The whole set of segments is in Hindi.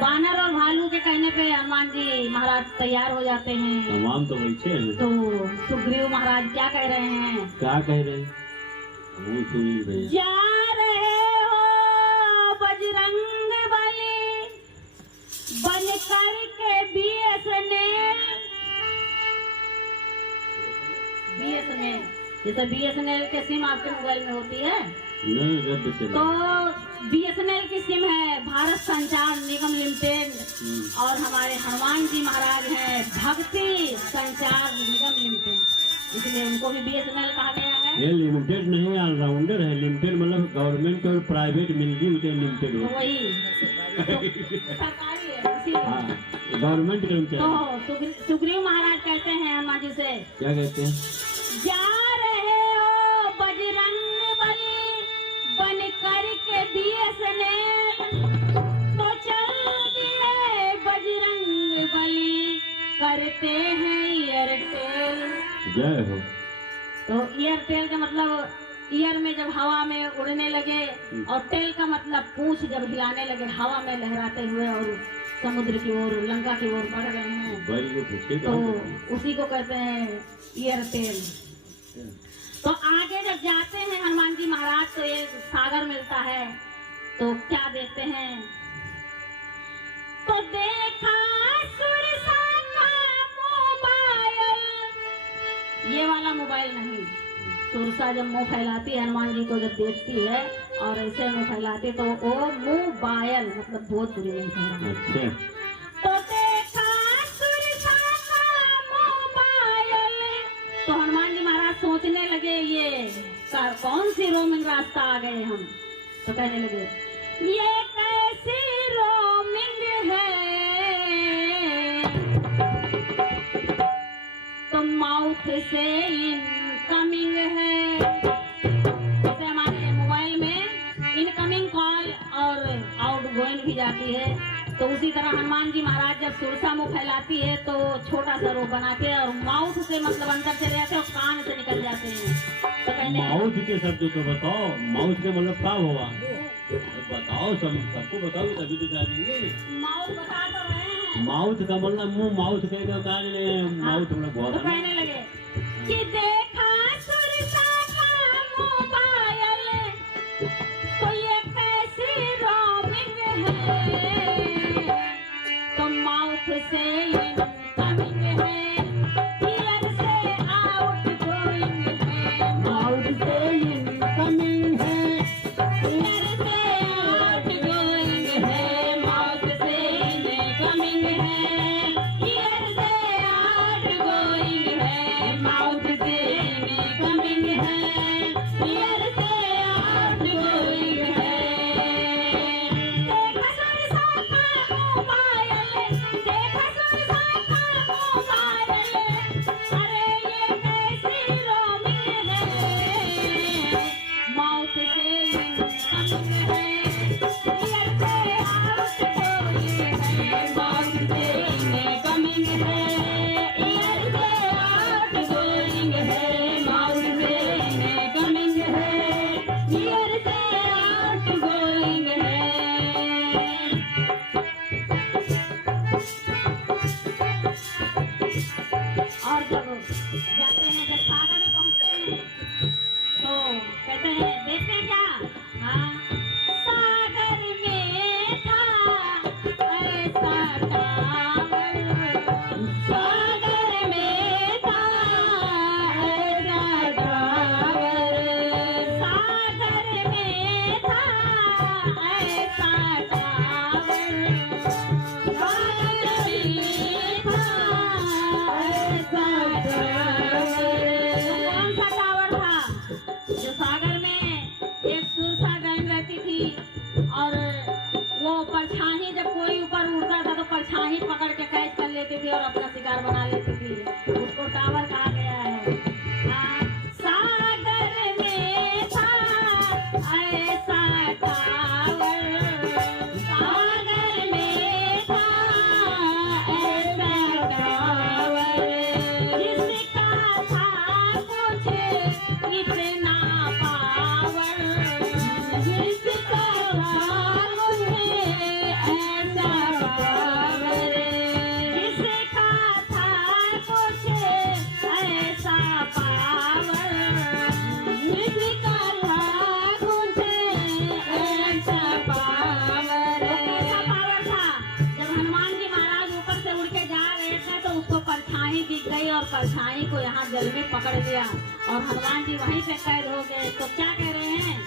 बानर और भालू के कहने पे हनुमान जी महाराज तैयार हो जाते हैं। तमाम तो वैसे हैं। तो सुग्रीव महाराज क्या कह रहे हैं? क्या कह रहे हैं? वो सुन रहे हैं। जा रहे हो बजरंग बली बन करके BSNL जैसे BSNL के सिम आपके मोबाइल में होती है नहीं, रद्द चले। तो BSNL की सिम है भारत संचार निगम लिमिटेड और हमारे हनुमान जी महाराज हैं भक्ति संचार निगम लिमिटेड, इसलिए उनको भी BSNL कहा गया है। ये लिमिटेड नहीं, ऑलराउंडर है। लिमिटेड मतलब गवर्नमेंट और प्राइवेट मिलजुल के लिमिटेड हो। वही सरकारी है, इसीलिए गवर्नमेंट कर्मचारी। तो सुग्रीव महाराज कहते हैं हनुमान जी से, क्या कहते हैं? जा रहे हो बजरंग बली बन करके BSNL तो चल दिए बजरंग बली करते हैं एयरटेल। जय हो। तो एयरटेल का मतलब ईयर में जब हवा में उड़ने लगे और टेल का मतलब पूंछ जब हिलाने लगे हवा में लहराते हुए और समुद्र की ओर लंका की ओर बढ़ रहे हैं, तो उसी को कहते हैं एयरटेल। तो आगे जब जाते हैं हनुमान जी महाराज तो एक सागर मिलता है, तो क्या देखते हैं? तो देखा सुरसा का मोबाइल, ये वाला मोबाइल नहीं। सुरसा जब मुंह फैलाती है हनुमान जी को जब देखती है और ऐसे मुंह फैलाती तो वो मोबाइल मतलब बहुत बुरी नहीं है। तो देखा सुरसा का मोबाइल, तो हनुमान जी महाराज सोचने लगे ये कौन सी रोमिंग रास्ता आ गए हम। तो कहने लगे ये कैसी रोमिंग है, तो माउथ से इनकमिंग है। जैसे हमारे मोबाइल में इनकमिंग कॉल और आउटगोइंग भी जाती है, तो उसी तरह हनुमान जी महाराज जब सुरसा मुंह फैलाती है तो छोटा सा रूप बनाते हैं और माउथ से मतलब अंदर चले जाते हैं और कान से निकल जाते हैं। तो कहते हैं माउथ के शब्द तो बताओ, माउथ के मतलब क्या हुआ? बताओ, सबको बताओ तभी तो जानेंगे। माउथ बता तो रहे हैं। माउथ का मतलब मुंह, माउथ कहते हो क्या? माउथ मतलब बहुत। तो कहने लगे कि देखा सुरसा का मोबाइल तो ये कैसी रोमिंग है, तो माउथ से इनकमिंग है, ईयर से आउटगोइंग है। माउथ से इनकमिंग है, ईयर से आउटगोइंग है। माउथ से इनकमिंग है, ईयर से आउटगोइंग है। माउथ से इनकमिंग है, ईयर से आउटगोइंग है। देखा सुरसा का मोबाइल, देखा सुरसा का मोबाइल, अरे ये कैसी रोमिंग है, माउथ से इनकमिंग है, ईयर से आउटगोइंग है। माउथ से इनकमिंग है, ईयर से आउटगोइंग है। माउथ से इनकमिंग है, ईयर से आउटगोइंग है। और जब जाते हैं, जब सागर में पहुंचते हैं तो कहते हैं देखते क्या? हाँ, सागर में था ऐसा टावर, सागर में था ऐसा टावर, सागर में था ऐसा टावर, सागर में था ऐसा टावर। कौन सा टावर था? जो सागर में एक सुरसा गैंग रहती थी और वो परछाई जब कोई ऊपर उड़ता था तो परछाई पकड़ के कैच कर लेती थी और अपना शिकार बना लेती थी, उसको टावर कहा गया है। हाँ, सागर में था ऐसा टावर, सागर में था ऐसा टावर, जिसका था कुछ इतना पावर, जिसका था कुछ ऐसा पकड़ लिया और हनुमान जी वहीं पे कैद हो गए। तो क्या कह रहे हैं?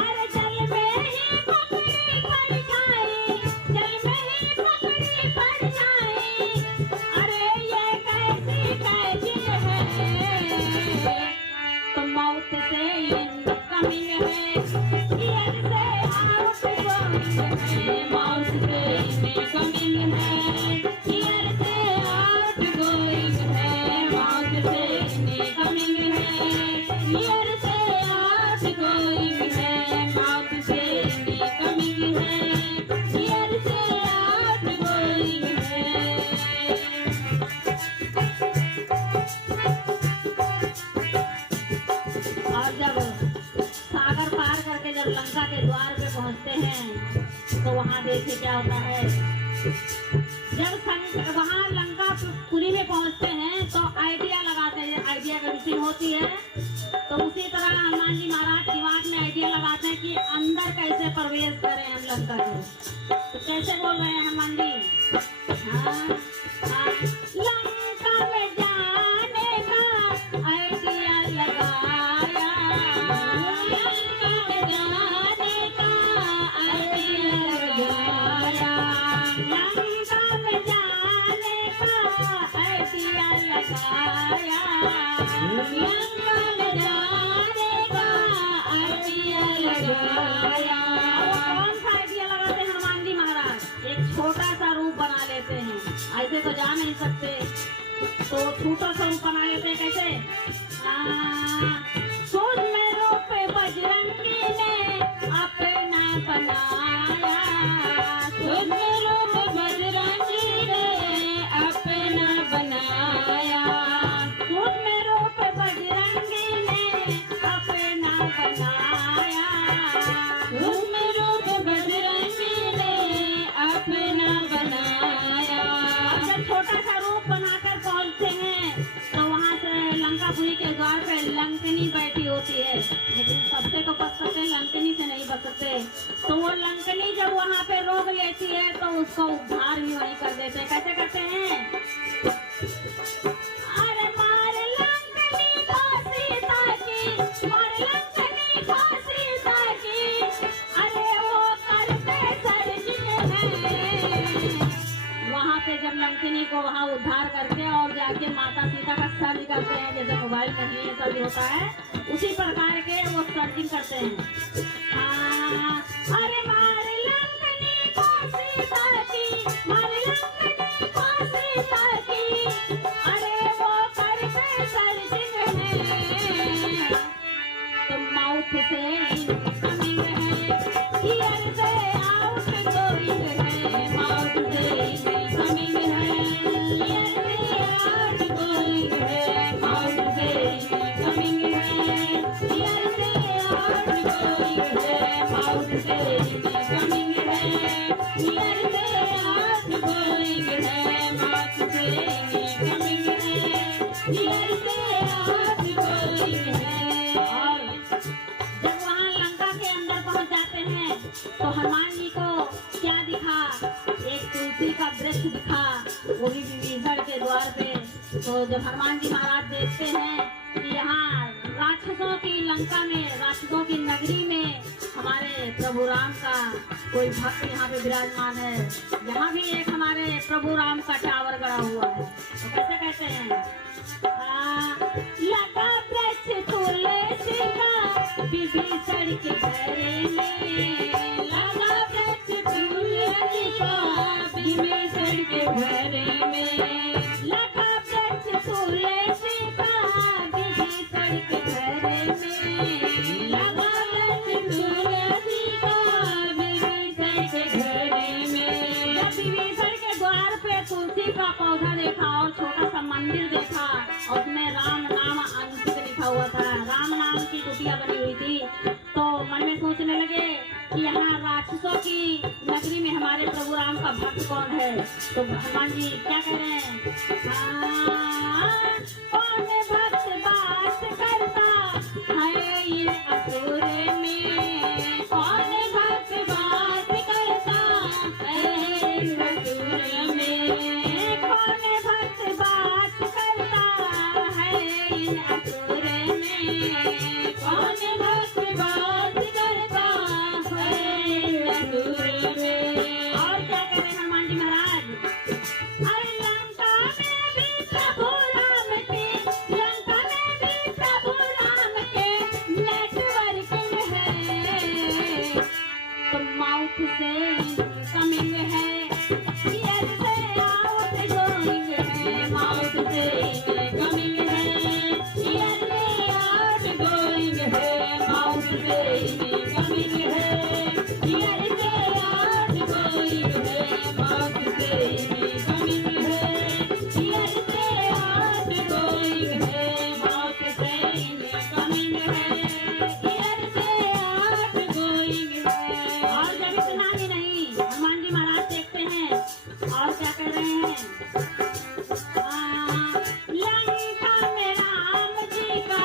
अरे जल में ही पकड़ी पड़ जाए, जल में ही पकड़ी पड़ जाए, अरे ये कैसी कैदी है, तो मौत से इनकमिंग है, ईयर से आउट गोइंग है, मौत से इनकमिंग है, ईयर से आउट गोइंग है, मौत से इनकमिंग है, ईयर से आउट गोइंग है, मौत से इनकमिंग है, ईयर से आउट गोइंग है। और जब सागर पार करके जब लंका के द्वार पे पहुंचते हैं तो वहां देखे क्या होता है। जब वहां लंकापुरी में पहुंचते हैं तो आइडिया लगाते हैं, आइडिया की मीटिंग होती है। तो उसी तरह हनुमान जी महाराज दिमाग में आइडिया लगाते हैं कि अंदर कैसे प्रवेश करें हम लंका के। तो कैसे बोल रहे हैं हनुमान जी? हाँ, हाँ, लंका में जाने का आइडिया लगाया, लंका में जाने का आइडिया लगाया, लंका में जाने का आइडिया लगाया, लंका में जाने का आइडिया लगाया। कौन सा आइडिया लगाते हैं हनुमान जी महाराज? एक छोटा सा रूप बना लेते हैं, ऐसे तो जा नहीं सकते, तो छोटा सा रूप बना लेते हैं। कैसे? सूरज में रूप बजरंगी ने अपना बनाया, सूरज में रूप बजरंगी ने अपना बनाया, सूरज में रूप बजरंगी ने अपना बनाया, सूरज में रूप बजरंगी ने अपना बनाया। जब छोटा सा रूप बनाकर पहुंचते हैं तो वहां से लंकापुरी के द्वार पे लंकनी बैठी होती है, लेकिन सबसे तो बच सकते, लंकनी से नहीं बच सकते। तो वो लंकनी जब वहां पे रोक लेती है तो उसको उद्धार भी वहीं कर देते हैं। कैसे करते हैं? अरे मार लंकनी को सीता की, मार लंकनी को सीता की, अरे वो करते सर्जिन है। वहां पे जब लंकनी को वहां उद्धार करके और जाके माता सीता का सर्ज करते हैं, जैसे मोबाइल में ही सर्ज होता है उसी प्रकार के वो सर्जिंग करते हैं। अरे मार लंकनी को सीता की, मार लंकनी को सीता की, अरे वो करते सर्जिंग है, तो माउथ से इनकमिंग है, ईयर से आउट गोइंग है, माउथ से इनकमिंग है, ईयर से आउट गोइंग है, माउथ से इनकमिंग है, ईयर से आउट गोइंग है, माउथ से इनकमिंग है, ईयर से आउट गोइंग है, माउथ से इनकमिंग है, ईयर से आउट गोइंग है। और जब वहाँ लंका के अंदर पहुँच जाते हैं तो हनुमान जी को क्या दिखा? एक तुलसी का वृक्ष दिखा, वो भी विभीषण के द्वार पे। तो जब हनुमान जी महाराज देखते हैं कि यहाँ राक्षसों की लंका में, राक्षसों की नगरी में हमारे प्रभु राम का कोई भक्त यहाँ पे विराजमान है, यहाँ भी एक हमारे प्रभु राम का टावर गड़ा हुआ है। तो कैसे कहते हैं? लगा वृक्ष तुलसी का विभीषण के घर में, लगा वृक्ष तुलसी का विभीषण के घर में, लगा वृक्ष तुलसी का विभीषण के घर में, लगा वृक्ष तुलसी का विभीषण के घर में। जब विभीषण के द्वार पे तुलसी का पौधा देखा और छोटा सा मंदिर देखा और उसमें राम नाम अंकित लिखा हुआ था, राम नाम की कुटिया बनी हुई थी, तो मन में सोचने लगे कि यहाँ राक्षसों की नगरी में हमारे प्रभु राम का भक्त कौन है। तो हनुमान जी क्या कह रहे हैं? कौन भक्त बात करता है ये असुर में, कौन भक्त बात करता है असुर में, कौन भक्त बात करता माउथ से कमिंग है, ईयर से आउट गोइंग है, माउथ से कमिंग है, ईयर से आउट गोइंग है, माउथ से कमिंग है, ईयर से आउट गोइंग है, माउथ से कमिंग है, ईयर से आउट गोइंग है, माउथ से कमिंग है, ईयर से आउट गोइंग है। और जब इतना ही नहीं, हनुमान जी महाराज देखते हैं और क्या कह रहे हैं, लंका में राम जी का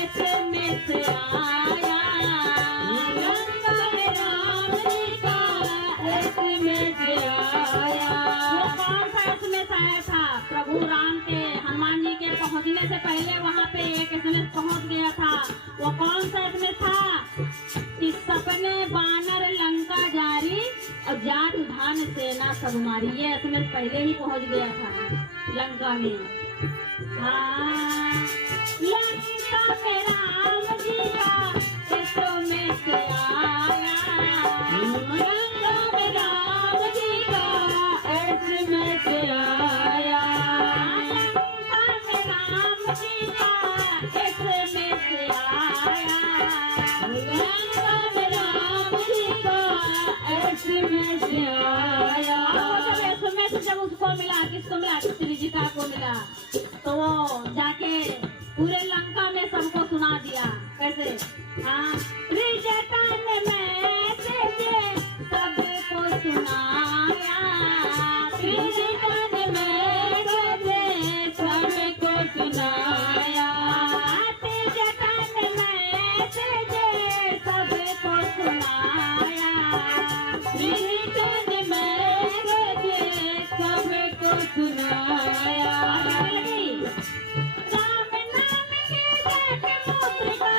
SMS आया, लंका में राम जी का SMS आया। वो कौन सा SMS आया था? प्रभु राम के, हनुमान जी के पहुंचने से पहले वहां पे एक SMS पहुंच गया था। वो कौन सा SMS था? इस सपने बानर लंका जारी और जात धान सेना सब मारी। ये SMS पहले ही पहुंच गया था लंका में। हाँ, लंका में राम जी का SMS आया, लंका में राम जी का SMS आया, लंका में राम जी का SMS आया, लंका में राम जी का SMS आया। जब SMS जब उसको मिला, किसको मिला? श्री जी का को मिला, तो वो जाके पूरे लंका में सबको सुना दिया। कैसे? हाँ, रिजतन में से सबको सुनाया, रिजतन में से सबको सुनाया, रिजतन में से सबको सुनाया, रिजतन में से सबको सुनाया। राम नाम की जट मुद्रिका,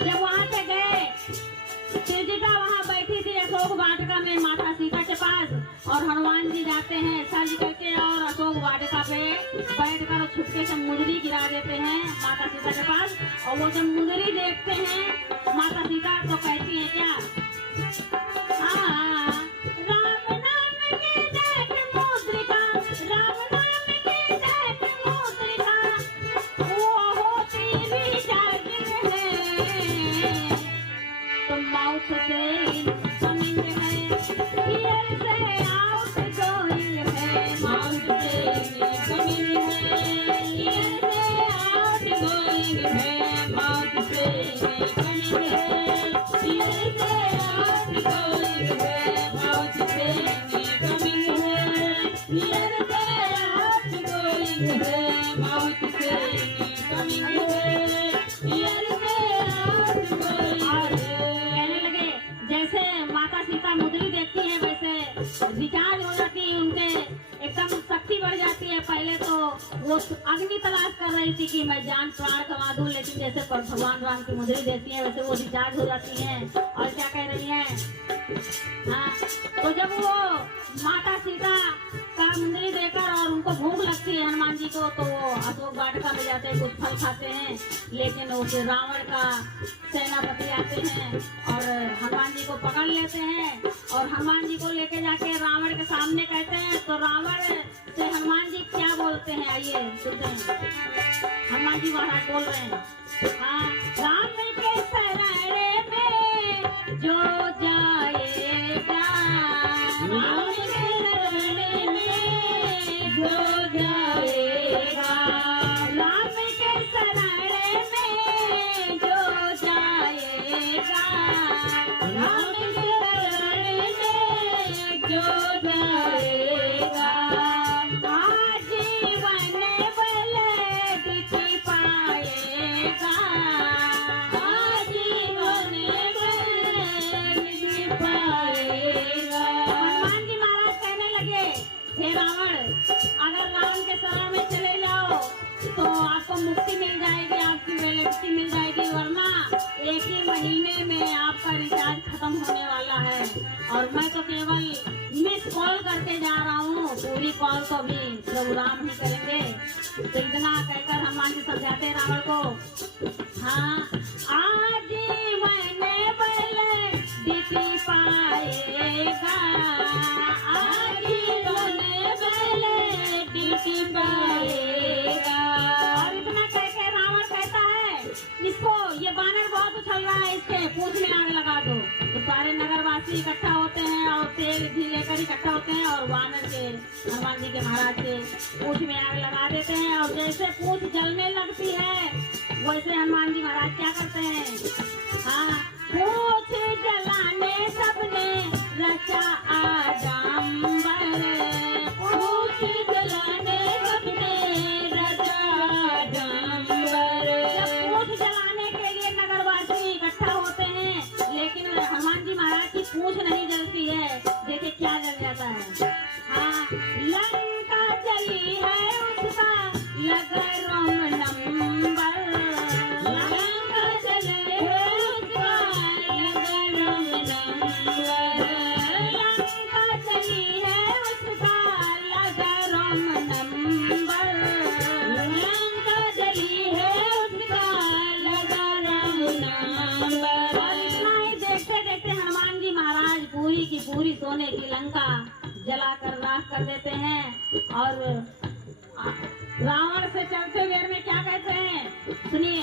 जब वहां पे गए, शिवजीका वहां बैठी थी अशोक वाटिका में माता सीता के पास, और हनुमान जी जाते हैं सज करके और अशोक वाटिका पे बैठकर छुटके से मुंदरी गिरा देते हैं माता सीता के पास। और वो जब मुंदरी देखते हैं माता सीता तो कहती है क्या? हाँ, राम नाम की जट मुद्रिका, राम नाम की जट मुद्रिका, वो होती भी जट है, तो माउथ से कमिंग है, ईयर से आउट गोइंग है, माउथ से कमिंग है, ईयर से आउट गोइंग है, माउथ से कमिंग है, ईयर से आउट गोइंग है, माउथ से कमिंग है, ईयर से आउट गोइंग है, माउथ से कमिंग है, ईयर से आउट गोइंग है। कहने लगे जैसे माता सीता मुद्री देखती है वैसे रिचार्ज हो जाती है, उनके एकदम शक्ति बढ़ जाती है। पहले तो वो अग्नि तलाश कर रही थी कि मैं जान प्राण गंवा दूं, लेकिन जैसे पर भगवान राम की मुद्री देती है वैसे वो रिचार्ज हो जाती है। और क्या कह रही है? हाँ, तो जब वो माता सीता का मुंदरी देकर और उनको भूख लगती है हनुमान जी को, तो वो अशोक वाटिका में जाते हैं, कुछ फल खाते हैं, लेकिन उस रावण का सेनापति आते हैं और हनुमान जी को पकड़ लेते हैं और हनुमान जी को लेके जाके रावण के सामने कहते हैं। तो रावण से हनुमान जी क्या बोलते हैं, आइए सुनते हैं। हनुमान जी महाराज बोल रहे हैं, हाँ, राम के शरण में जो जाएगा, राम के शरण में जो जाएगा, राम के शरण में जो जाएगा, राम के शरण में जो जाएगा, आजीवन बल दिखी पाएगा, आजीवन बल दिखी पाएगा। हनुमान जी महाराज कहने लगे, हे रावण, अगर राम के शरण में चले जाओ तो आपको मुक्ति मिल जाएगी, आपकी वैलिडिटी मिल जाएगी, वरना एक ही महीने में आपका रिचार्ज खत्म होने वाला है। और मैं तो केवल मिस कॉल करके जा रहा हूँ, पूरी कॉल तो भी प्रभु राम ही करेंगे। तो इतना कहकर हनुमान जी समझाते हैं रावण को, हाँ, आजीवन बल दिखी आगी रोने वाले डिडम्बरेगा। और इतना कह के रावण कहता है इसको, ये बानर बहुत उछल रहा है, इसके पूंछ में आग लगा दो। तो सारे नगरवासी इकट्ठा होते हैं और तेल घी लेकर इकट्ठा होते हैं और वानर के हनुमान जी के महाराज के पूंछ में आग लगा देते हैं। और जैसे पूंछ जलने लगती है वैसे हनुमान जी महाराज क्या करते हैं, हाँ, पूंछ जलाने सबने रचा आडंबर, पूंछ जलाने सबने रचा आडंबर। जब पूंछ जलाने के लिए नगरवासी इकट्ठा होते हैं लेकिन हनुमान जी महाराज की पूंछ नहीं जलती है। देखिए क्या जल जाता है, हाँ, लंका जली है उसका लगा रोम नंबर, लंका जली है उसका लगा रोम नंबर, लंका जली है उसका लगा रोम नंबर, लंका जली है उसका लगा रोम नंबर। और इतना ही देखते देखते हनुमान जी महाराज पूरी की पूरी सोने की लंका जलाकर राख कर देते हैं। और रावण से चलते हुए में क्या कहते हैं, सुनिए,